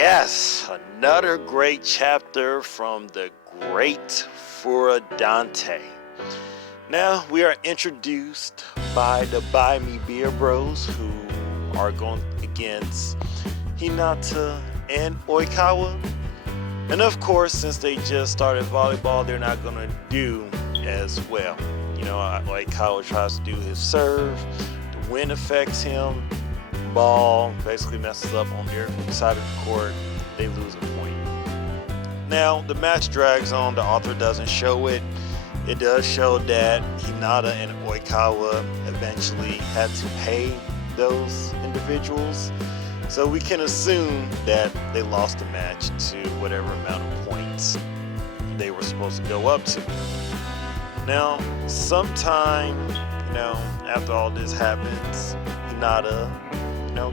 Yes, another great chapter from the great Furadante. Now we are introduced by the Buy Me Beer Bros, who are going against Hinata and Oikawa. And of course, since they just started volleyball, they're not going to do as well. You know, Oikawa tries to do his serve, the wind affects him, ball basically messes up on their side of the court, they lose a point. Now the match drags on, the author doesn't show it. It does show that Hinata and Oikawa eventually had to pay those individuals, so we can assume that they lost the match to whatever amount of points they were supposed to go up to. Now sometime, after all this happens, Hinata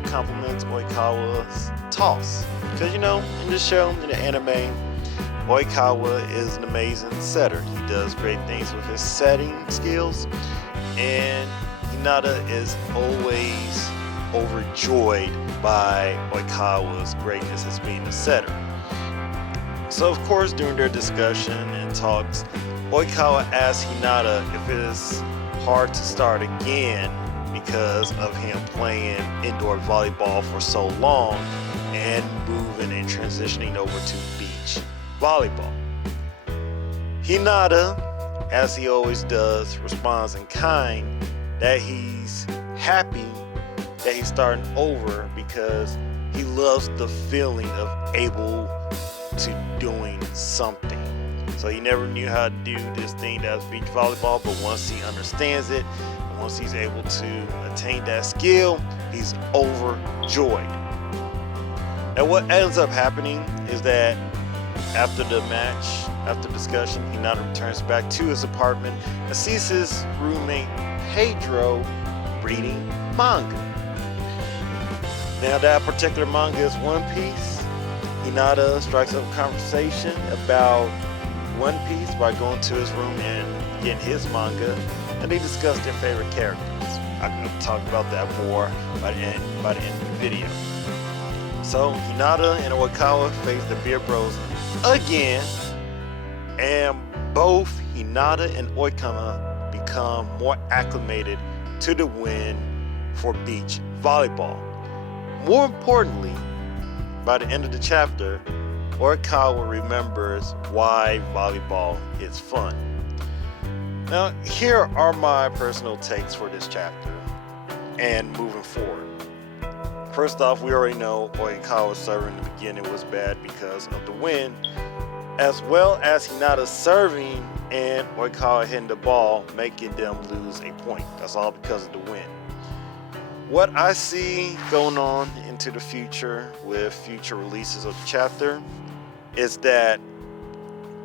compliments Oikawa's toss. Because, in this show, in the anime, Oikawa is an amazing setter. He does great things with his setting skills. And Hinata is always overjoyed by Oikawa's greatness as being a setter. So, of course, during their discussion and talks, Oikawa asks Hinata if it is hard to start again because of him playing indoor volleyball for so long and moving and transitioning over to beach volleyball. Hinata, as he always does, responds in kind that he's happy that he's starting over because he loves the feeling of able to doing something. So he never knew how to do this thing that was beach volleyball, but once he understands it, once he's able to attain that skill, he's overjoyed. Now what ends up happening is that after the match, after discussion, Hinata returns back to his apartment and sees his roommate Pedro reading manga. Now that particular manga is One Piece. Hinata strikes up a conversation about One Piece by going to his room and getting his manga, and they discuss their favorite characters. I'm going to talk about that more by the end of the video. So Hinata and Oikawa face the Beer Bros again, and both Hinata and Oikawa become more acclimated to the win for beach volleyball. More importantly, by the end of the chapter, Oikawa remembers why volleyball is fun. Now, here are my personal takes for this chapter and moving forward. First off, we already know Oikawa's serving in the beginning was bad because of the wind, as well as Hinata's serving and Oikawa hitting the ball, making them lose a point. That's all because of the wind. What I see going on into the future with future releases of the chapter is that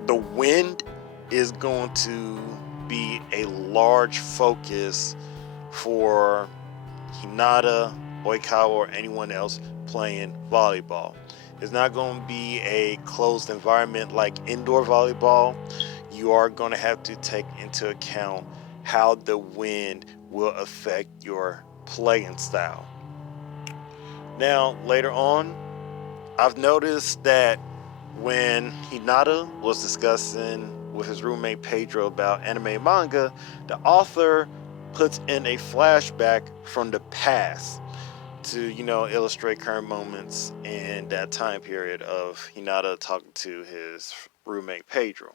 the wind is going to be a large focus for Hinata, Oikawa, or anyone else playing volleyball. It's not going to be a closed environment like indoor volleyball. You are going to have to take into account how the wind will affect your playing style. Now, later on, I've noticed that when Hinata was discussing with his roommate Pedro about anime and manga, the author puts in a flashback from the past to, illustrate current moments in that time period of Hinata talking to his roommate Pedro.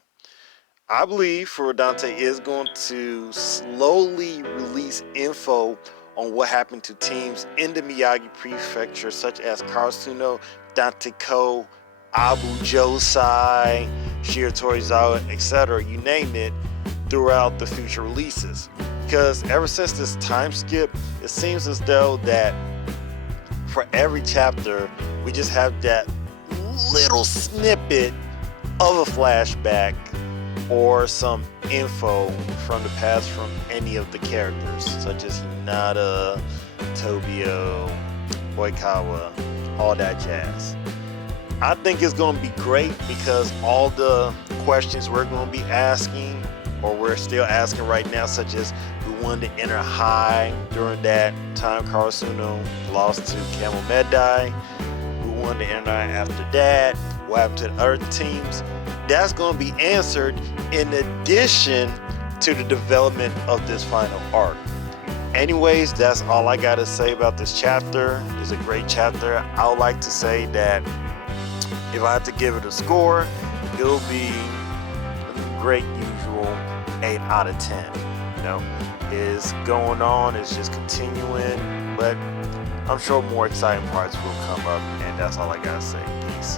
I believe Furadante is going to slowly release info on what happened to teams in the Miyagi Prefecture, such as Karasuno, Danteko, Abu Josai, Shiratorizawa, etc., you name it, throughout the future releases. Because ever since this time skip, it seems as though that for every chapter, we just have that little snippet of a flashback or some info from the past from any of the characters, such as Hinata, Tobio, Oikawa, all that jazz. I think it's going to be great because all the questions we're going to be asking, or we're still asking right now, such as who won the inner high during that time Karasuno lost to Camel Medai, who won the internet after that? What happened to the other teams? That's going to be answered in addition to the development of this final arc. Anyways, that's all I got to say about this chapter. It's a great chapter. I would like to say that if I had to give it a score, it'll be a great usual 8 out of 10. You know, it's going on, it's just continuing, but I'm sure more exciting parts will come up, and that's all I gotta say. Peace.